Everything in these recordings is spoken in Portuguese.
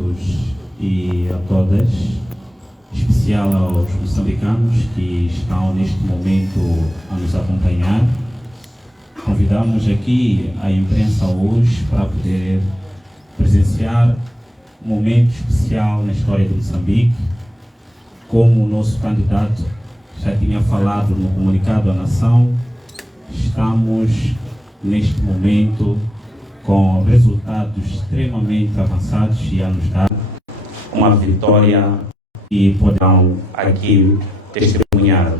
E a todas, em especial aos moçambicanos que estão neste momento a nos acompanhar. Convidamos aqui a imprensa hoje para poder presenciar um momento especial na história de Moçambique. Como o nosso candidato já tinha falado no comunicado à nação, estamos neste momento com resultados extremamente avançados e a nos dar uma vitória e poderão aqui testemunhar.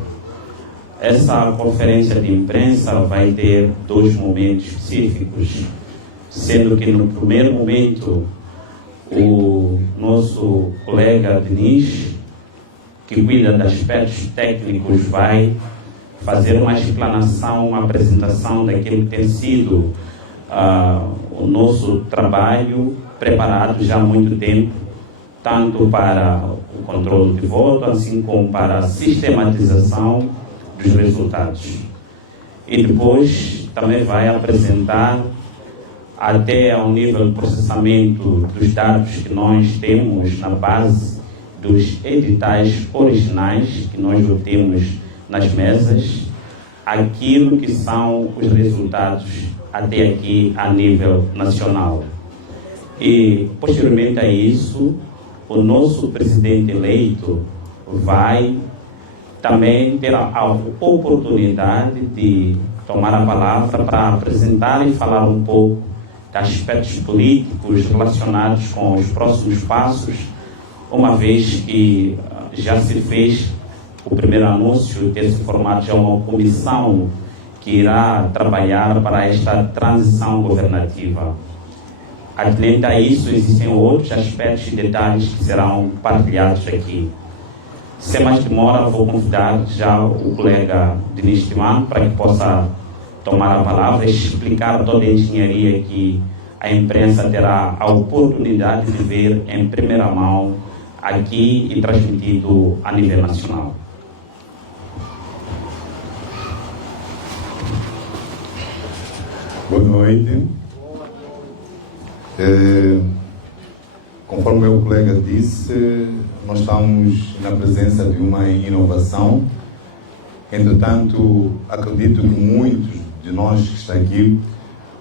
Essa conferência de imprensa vai ter dois momentos específicos, sendo que no primeiro momento o nosso colega Denis, que cuida de aspectos técnicos, vai fazer uma explanação, uma apresentação daquilo que tem sido o nosso trabalho preparado já há muito tempo, tanto para o controle de voto, assim como para a sistematização dos resultados. E depois também vai apresentar até ao nível de processamento dos dados que nós temos na base dos editais originais que nós temos nas mesas, aquilo que são os resultados até aqui a nível nacional. E posteriormente a isso, o nosso presidente eleito vai também ter a oportunidade de tomar a palavra para apresentar e falar um pouco de aspectos políticos relacionados com os próximos passos, uma vez que já se fez o primeiro anúncio de ter se formado já uma comissão que irá trabalhar para esta transição governativa. Atinente a isso, existem outros aspectos e detalhes que serão partilhados aqui. Sem mais demora, vou convidar já o colega Denis Timano para que possa tomar a palavra e explicar toda a engenharia que a imprensa terá a oportunidade de ver em primeira mão aqui e transmitido a nível nacional. Boa noite. Conforme o meu colega disse, nós estamos na presença de uma inovação. Entretanto, acredito que muitos de nós que estão aqui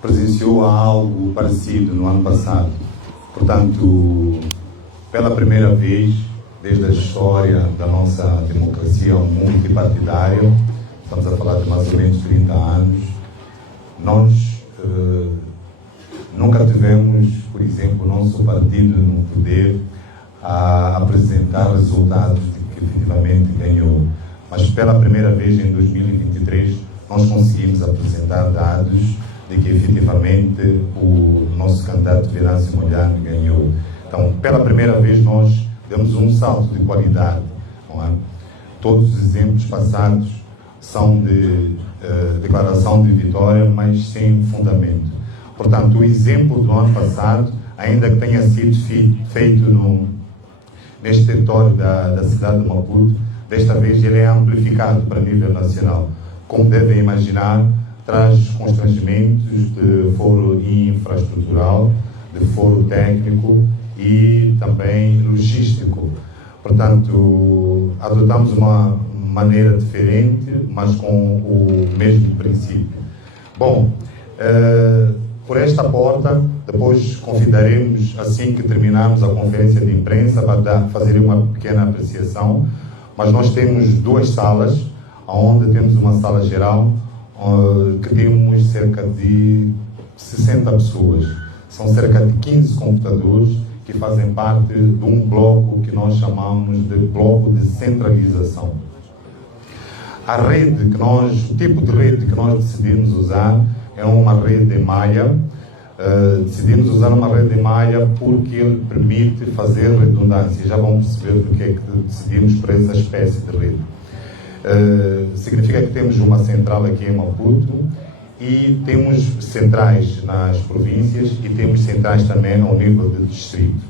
presenciou algo parecido no ano passado. Portanto, pela primeira vez, desde a história da nossa democracia multipartidária, estamos a falar de mais ou menos 30 anos, nós nunca tivemos, por exemplo, o nosso partido no poder a apresentar resultados de que efetivamente ganhou. Mas pela primeira vez em 2023 nós conseguimos apresentar dados de que efetivamente o nosso candidato Venâncio Mondlane ganhou. Então, pela primeira vez nós demos um salto de qualidade. Não é? Todos os exemplos passados são de declaração de vitória, mas sem fundamento. Portanto, o exemplo do ano passado, ainda que tenha sido feito neste território da cidade de Maputo, desta vez ele é amplificado para nível nacional. Como devem imaginar, traz constrangimentos de foro infraestrutural, de foro técnico e também logístico. Portanto, adotamos uma maneira diferente, mas com o mesmo princípio. Bom, por esta porta, depois convidaremos, assim que terminarmos a conferência de imprensa, para fazer uma pequena apreciação. Mas nós temos duas salas, onde temos uma sala geral, que temos cerca de 60 pessoas. São cerca de 15 computadores que fazem parte de um bloco que nós chamamos de bloco de centralização. A rede o tipo de rede que nós decidimos usar é uma rede de malha. Decidimos usar uma rede de malha porque ele permite fazer redundância. Já vão perceber porque é que decidimos por essa espécie de rede. Significa que temos uma central aqui em Maputo e temos centrais nas províncias e temos centrais também ao nível do distrito.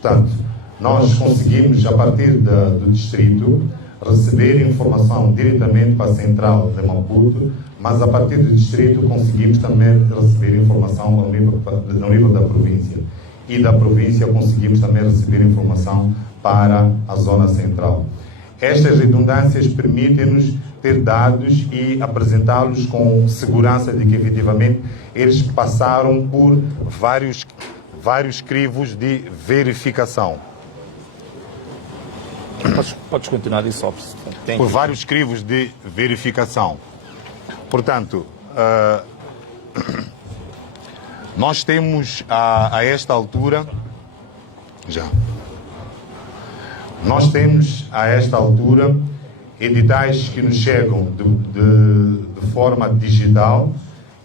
Portanto, nós conseguimos, a partir do distrito, receber informação diretamente para a central de Maputo, mas a partir do distrito conseguimos também receber informação no nível da província. e da província conseguimos também receber informação para a zona central. Estas redundâncias permitem-nos ter dados e apresentá-los com segurança de que efetivamente eles passaram por vários crivos de verificação. Podes continuar isso, Por vários crivos de verificação. Portanto, nós temos a esta altura, nós temos a esta altura editais que nos chegam de forma digital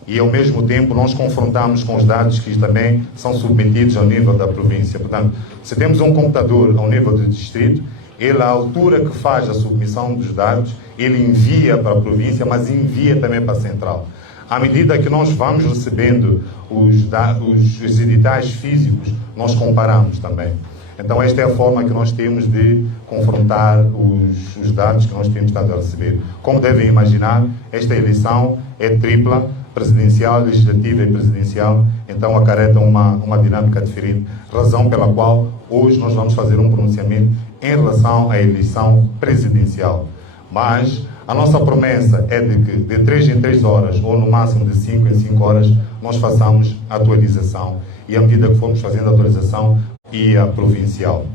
e ao mesmo tempo nós confrontamos com os dados que também são submetidos ao nível da província. Portanto, se temos um computador ao nível do distrito, ele, à altura que faz a submissão dos dados, ele envia para a província, mas envia também para a central. À medida que nós vamos recebendo os editais físicos, nós comparamos também. Então, esta é a forma que nós temos de confrontar os dados que nós temos estado a receber. Como devem imaginar, esta eleição é tripla, presidencial, legislativa e presidencial, então acarreta uma dinâmica diferente, razão pela qual hoje nós vamos fazer um pronunciamento em relação à eleição presidencial. Mas a nossa promessa é de que de 3 em 3 horas, ou no máximo de 5 em 5 horas, nós façamos a atualização. E à medida que formos fazendo a atualização, e a provincial.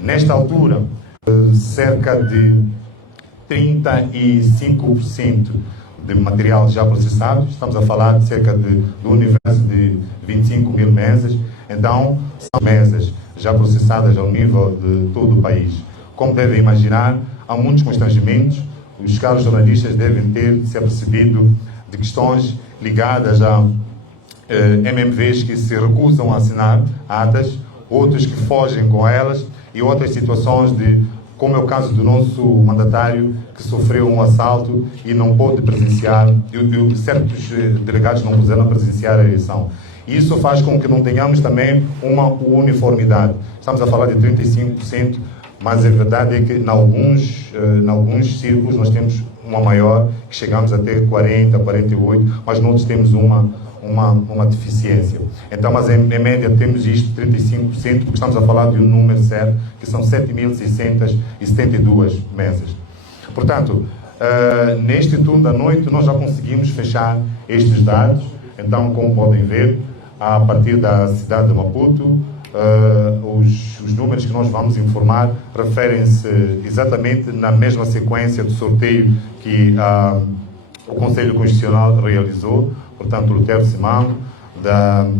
Nesta altura, cerca de 35% de material já processado, estamos a falar de cerca do universo de 25 mil mesas, então são mesas já processadas ao nível de todo o país. Como devem imaginar, há muitos constrangimentos, os caros jornalistas devem ter se apercebido de questões ligadas a MMVs que se recusam a assinar atas, outros que fogem com elas e outras situações como é o caso do nosso mandatário que sofreu um assalto e não pôde presenciar, e certos delegados não puderam presenciar a eleição. Isso faz com que não tenhamos também uma uniformidade. Estamos a falar de 35%, mas a verdade é que em alguns círculos nós temos uma maior, que chegamos a ter 40%, 48%, mas noutros temos uma deficiência. Então, mas em média temos isto, 35%, porque estamos a falar de um número certo, que são 7.672 mesas. Portanto, neste turno da noite, nós já conseguimos fechar estes dados. Então, como podem ver, a partir da cidade de Maputo, os números que nós vamos informar referem-se exatamente na mesma sequência do sorteio que o Conselho Constitucional realizou. Portanto, Lutero Simango, da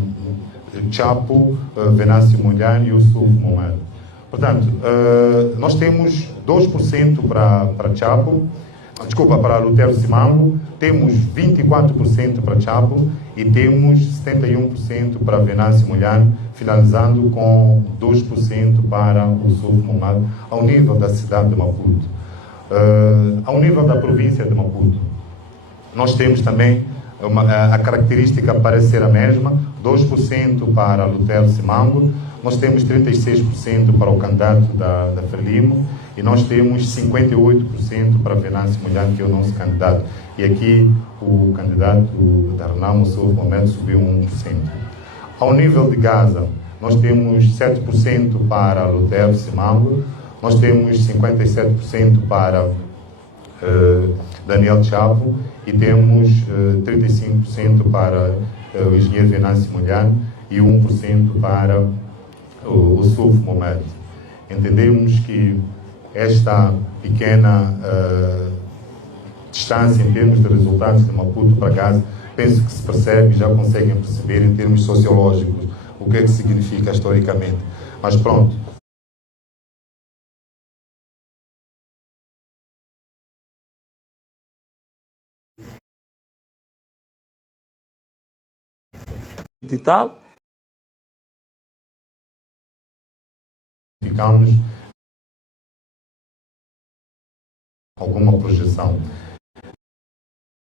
Chapo, Venâncio Mondlane e o Sul Momento. Portanto, nós temos 2% para Chapo, para Lutero Simango, temos 24% para Chapo e temos 71% para Venâncio Mondlane, finalizando com 2% para o Sul Momento, ao nível da cidade de Maputo. Ao nível da província de Maputo, nós temos também a característica parece ser a mesma, 2% para Lutero Simango, nós temos 36% para o candidato da Frelimo e nós temos 58% para Venâncio Mondlane, que é o nosso candidato. E aqui o candidato da Renamo, no momento, subiu 1%. Ao nível de Gaza, nós temos 7% para Lutero Simango, nós temos 57% para Daniel Chapo e temos 35% para o engenheiro Venâncio Mondlane e 1% para o Suf Mohamed. Entendemos que esta pequena distância em termos de resultados de Maputo para Gaza, penso que se percebe e já conseguem perceber em termos sociológicos o que é que significa historicamente. Mas pronto. E tal. Ficamos alguma projeção. A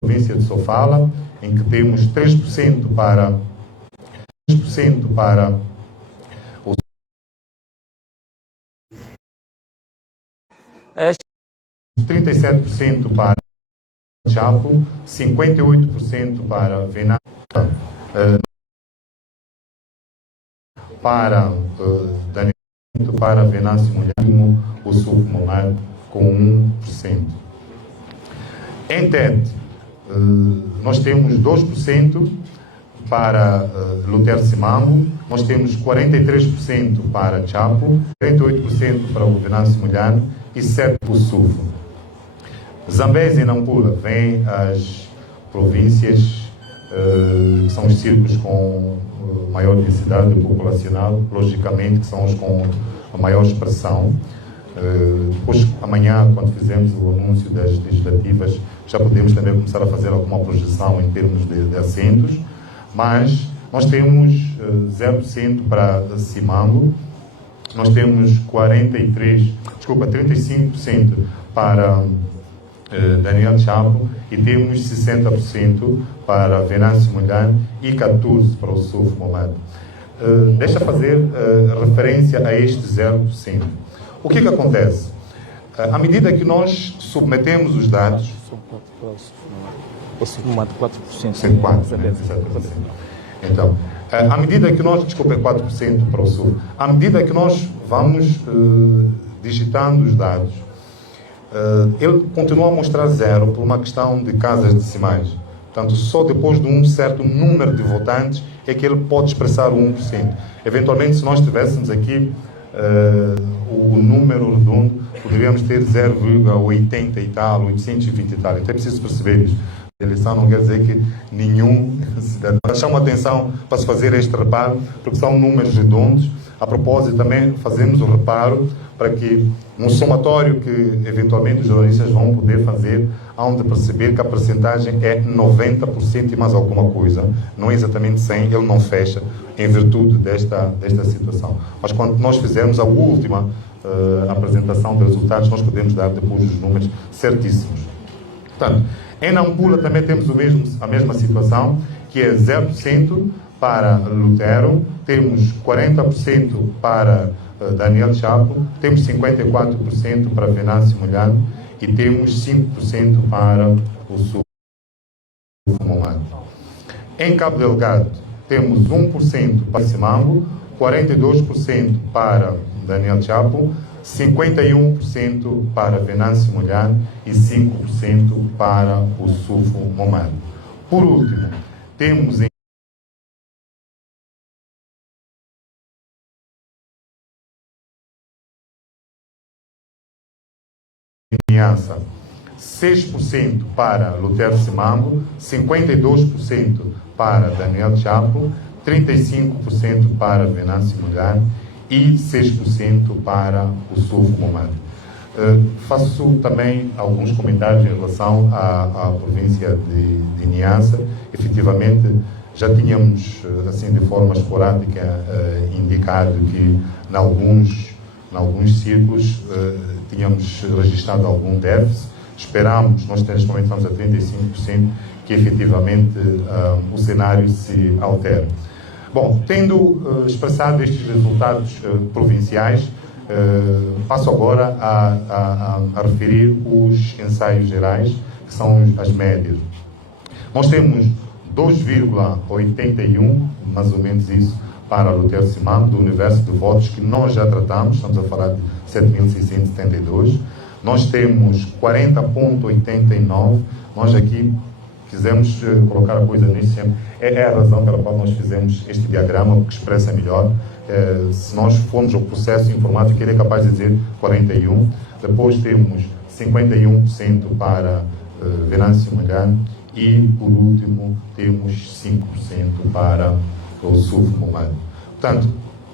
província de Sofala, em que temos 3% para o 37% para Chapo, 58% para Venâncio. para Daniel, para Venâncio Mulher, o Sulfo Momad com 1%. Em Tete, nós temos 2% para Lutero Simambo, nós temos 43% para Chapo, 38% para o Venâncio Mulher e 7% para o Sulfo. Zambésia e Nampula vêm as províncias que são os círculos com maior densidade populacional, logicamente que são os com a maior expressão. Depois, amanhã, quando fizermos o anúncio das legislativas, já podemos também começar a fazer alguma projeção em termos de assentos, mas nós temos 0% para Simambo, nós temos 35% para Daniel Chapo e temos 60% para Venâncio Mulher e 14% para o Sulfo Momad. Deixa fazer referência a este 0%. O que acontece? À medida que nós submetemos os dados... O Sulfo Momad 4%. 4%, né? Exatamente. Então, à medida que nós... Desculpa, é 4% para o Sul. À medida que nós vamos digitando os dados, ele continua a mostrar 0 por uma questão de casas decimais. Portanto, só depois de um certo número de votantes é que ele pode expressar o 1%. Eventualmente, se nós tivéssemos aqui o número redondo, poderíamos ter 0,80 e tal, 820 e tal. Então é preciso perceber isso. A eleição não quer dizer que nenhum cidadão... Chama atenção para se fazer este reparo, porque são números redondos. A propósito, também fazemos o reparo para que, num somatório que eventualmente os jornalistas vão poder fazer, hão de perceber que a percentagem é 90% e mais alguma coisa. Não é exatamente 100%, ele não fecha, em virtude desta situação. Mas quando nós fizermos a última apresentação de resultados, nós podemos dar depois os números certíssimos. Portanto, em Nampula também temos a mesma situação, que é 0% para Lutero, temos 40% para Daniel Chapo, temos 54% para Venâncio Mulher e temos 5% para o Sulfo Momad. Em Cabo Delgado, temos 1% para Simambo, 42% para Daniel Chapo, 51% para Venâncio Mulher e 5% para o Sulfo Momad. Por último, temos em Niassa 6% para Lutero Simambo, 52% para Daniel Chapo, 35% para Venâncio Mulher e 6% para o Sulfo Momad. Faço também alguns comentários em relação à província de Niassa. Efetivamente, já tínhamos, assim, de forma esporádica, indicado que, em alguns círculos, tínhamos registrado algum déficit. Esperamos, nós neste momento estamos a 35%, que efetivamente o cenário se altere. Bom, tendo expressado estes resultados provinciais, passo agora a referir os ensaios gerais, que são as médias. Nós temos 2,81, mais ou menos isso, para Lutero Simambo, do universo de votos que nós já tratamos, estamos a falar de 7.672. Nós temos 40,89. Nós aqui quisemos colocar a coisa nesse tempo. É a razão pela qual nós fizemos este diagrama, que expressa melhor. Se nós formos ao processo informático, ele é capaz de dizer 41. Depois temos 51% para Venâncio Mulher e, por último, temos 5% para o Sulfo Momad. Portanto,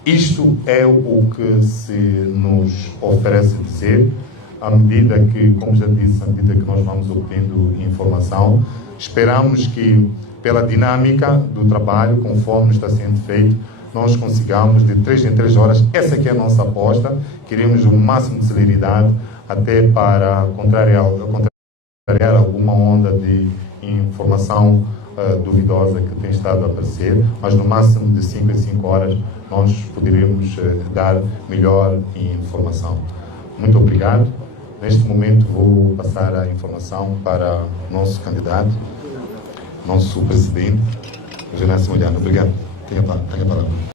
isto é o que se nos oferece dizer, à medida que, como já disse, à medida que nós vamos obtendo informação, esperamos que, pela dinâmica do trabalho, conforme está sendo feito, nós consigamos, de 3 em 3 horas, essa aqui é a nossa aposta, queremos o máximo de celeridade, até para contrariar alguma onda de informação duvidosa que tem estado a aparecer, mas no máximo de 5 em 5 horas nós poderemos dar melhor informação. Muito obrigado. Neste momento vou passar a informação para o nosso candidato, nosso presidente, Venâncio Mulher. Obrigado. Tenha a palavra.